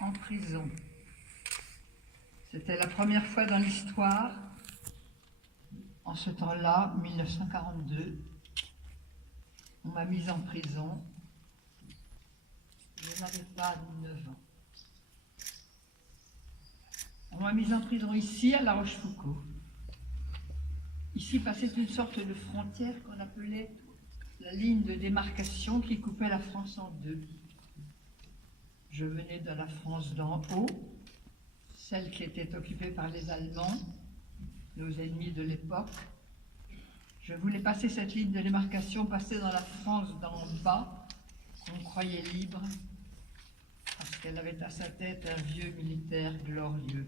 en prison. C'était la première fois dans l'histoire. En ce temps-là, 1942, on m'a mise en prison. Je n'avais pas 9 ans. On m'a mise en prison ici, à La Rochefoucauld. Ici passait une sorte de frontière qu'on appelait la ligne de démarcation qui coupait la France en deux. Je venais de la France d'en haut, celle qui était occupée par les Allemands, nos ennemis de l'époque. Je voulais passer cette ligne de démarcation, passer dans la France d'en bas, qu'on croyait libre, parce qu'elle avait à sa tête un vieux militaire glorieux.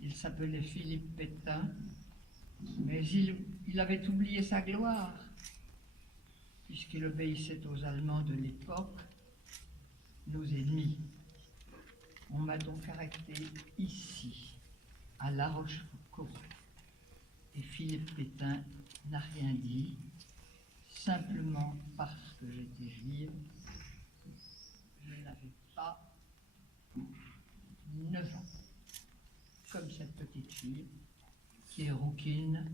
Il s'appelait Philippe Pétain, mais il avait oublié sa gloire, puisqu'il obéissait aux Allemands de l'époque, nos ennemis. On m'a donc arrêté ici, à La Rochefoucauld. Et Philippe Pétain n'a rien dit, simplement parce que j'étais juive. Je n'avais pas 9 ans, comme cette petite fille, qui est rouquine,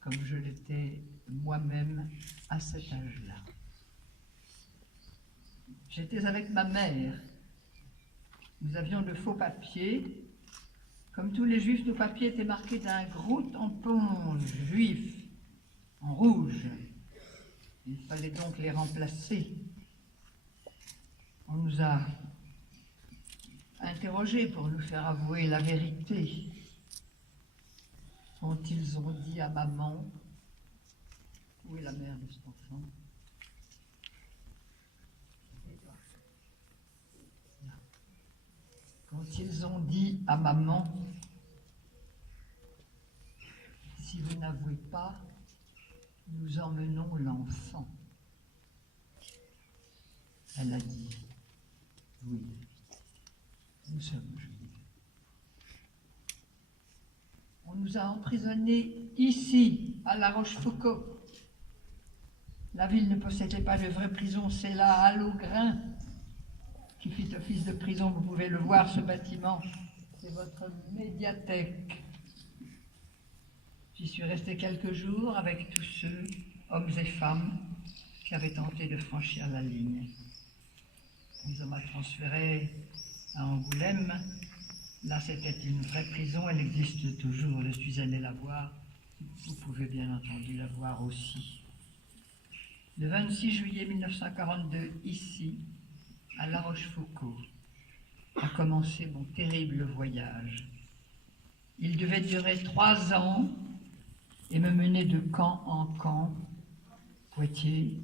comme je l'étais moi-même à cet âge-là. J'étais avec ma mère. Nous avions de faux papiers. Comme tous les juifs, nos papiers étaient marqués d'un gros tampon juif en rouge. Il fallait donc les remplacer. On nous a interrogés pour nous faire avouer la vérité. Quand ils ont dit à maman, où est la mère de cet enfant? Quand ils ont dit à maman, si vous n'avouez pas, nous emmenons l'enfant. Elle a dit, oui, nous sommes juifs. On nous a emprisonnés ici, à La Rochefoucauld. La ville ne possédait pas de vraie prison, c'est là, à Laugrain, qui fit office de prison. Vous pouvez le voir, ce bâtiment. C'est votre médiathèque. J'y suis resté quelques jours avec tous ceux, hommes et femmes, qui avaient tenté de franchir la ligne. Puis on m'a transféré à Angoulême. Là, c'était une vraie prison, elle existe toujours. Je suis allé la voir. Vous pouvez bien entendu la voir aussi. Le 26 juillet 1942, ici, à La Rochefoucauld, a commencé mon terrible voyage. Il devait durer 3 ans et me mener de camp en camp, Poitiers,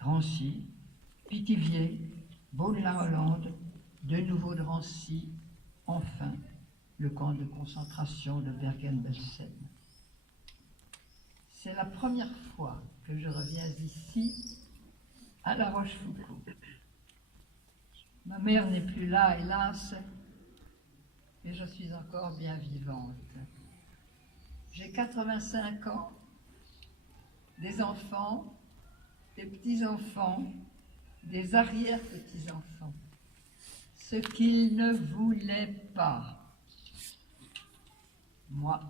Drancy, Pithiviers, Beaune-la-Hollande, de nouveau Drancy, enfin le camp de concentration de Bergen-Belsen. C'est la première fois que je reviens ici, à La Rochefoucauld. Ma mère n'est plus là, hélas, mais je suis encore bien vivante. J'ai 85 ans, des enfants, des petits-enfants, des arrière-petits-enfants. Ce qu'ils ne voulaient pas. Moi,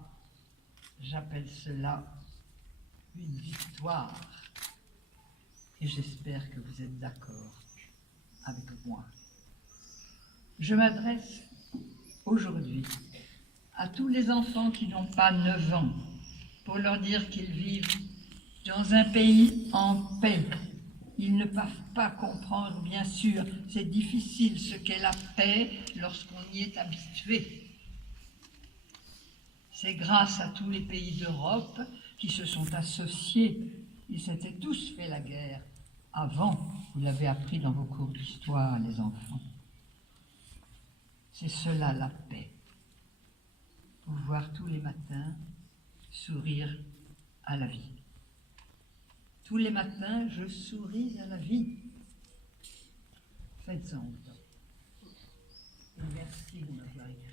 j'appelle cela une victoire. Et j'espère que vous êtes d'accord avec moi. Je m'adresse aujourd'hui à tous les enfants qui n'ont pas 9 ans pour leur dire qu'ils vivent dans un pays en paix. Ils ne peuvent pas comprendre, bien sûr, c'est difficile ce qu'est la paix lorsqu'on y est habitué. C'est grâce à tous les pays d'Europe qui se sont associés. Ils s'étaient tous fait la guerre avant. Vous l'avez appris dans vos cours d'histoire, les enfants. C'est cela la paix. Pouvoir tous les matins sourire à la vie. Tous les matins, je souris à la vie. Faites-en autant. Merci de m'avoir écouté.